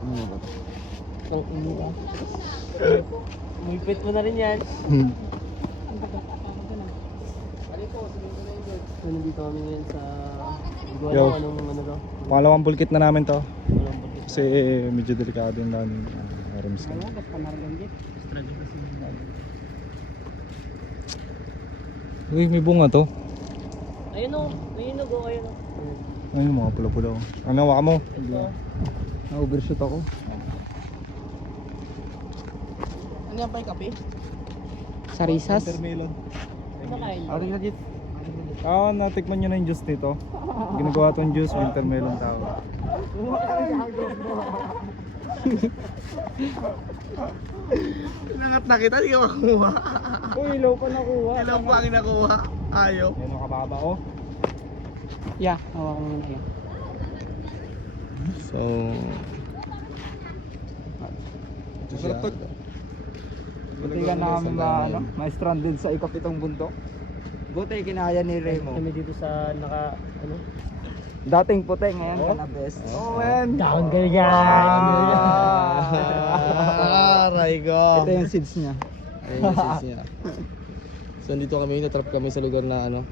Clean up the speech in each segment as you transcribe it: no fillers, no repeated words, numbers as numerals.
Ano ba? Ang ino. Mulpit mo na rin yan. So, nandito kami ngayon sa... Yo. Anong ano to? Pangalawang bulkit na namin to. Walang bulkit. Kasi medyo delikado yung daming rims na. Struggle kasi. Uy, may bunga to. Ayun o. Ayun o. Go. Ayun o. Ayun, mga pula-pula. Ano, waka mo? Ito. Na-overshoot ako. Ano yan pa yung kape? Sarisas? Watermelon. Nakain. Legit. Natikman nyo na yung juice nito. Ginagawa tong juice, wintermelon tawag. Nangat na kita, di ka makuha. Uy, ilaw pa nakuha. Ilang pa ang nakuha. Ayaw. Yan ang kababa oh. Yeah, hawak mo muna yan. So... Ito siya. Buti ka namin ma-stranded sa ikapitong bundok. Buti kinaya ni Remo. Kami dito sa naka... Ano? Dating puti, ngayon ka na best. Oh man! Down ka yan! Aray ko. Ito yung seeds niya. Ayun yung sis niya. So dito kami, natrap kami sa lugar na ano,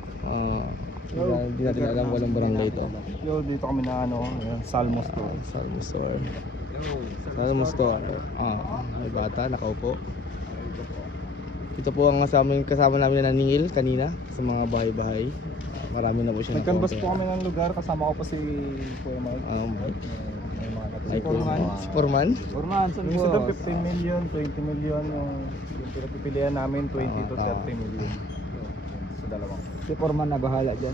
hindi natin alam walang barangay ito. Yo, dito kami na Salmo store. Salmo Store. Salmo Store. May bata, nakaupo. Ito po ang kasama namin na naningil kanina sa mga bahay-bahay. Marami na po siya. Nag-canvas po kami ng lugar, kasama ko pa si Kuya Mike. Mike. May mga Ay, Foreman. Si Foreman? Foreman, yung isa daw 15 million, 20 million, yung pinapipilian namin 20 to 30 million. So dalawang. Si Foreman na bahala dyan.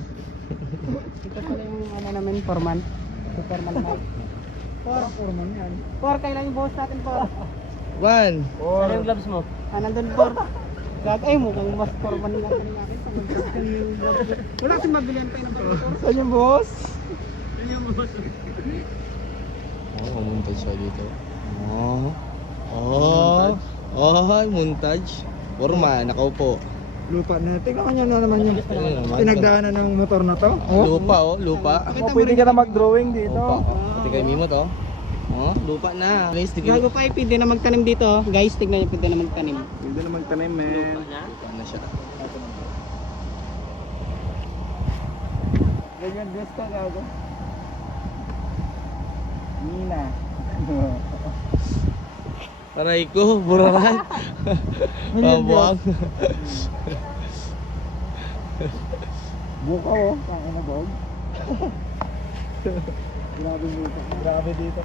Ito pala yung ano namin, Foreman. Si Foreman na. Foreman yan. Kailan yung boss natin, Por? One! Ano yung gloves mo? Nandun, Por. Ay, mukhang mas Foreman lang kanina akin. Wala kasing mabilihan kayo ng Por. Saan yung boss? Montage siya dito. Montage. Foreman, nakaupo. Lupa na. Tingnan nyo na naman yung Ayun naman. pinagdaanan ng motor na to. Lupa lupa. Pwede ka na mag-drawing dito. Lupa. Pati kay Mimo to. Lupa na. Guys, Gago pa, pwede na magtanim dito. Guys, tignan nyo, pwede na magtanim. Pwede na magtanim, men. Lupa na siya. Ganyan, best ka gago. Nina. Aray ko, buraran. Pabuang. Buka oh, tangina dog. Grabe buka. Grabe dito.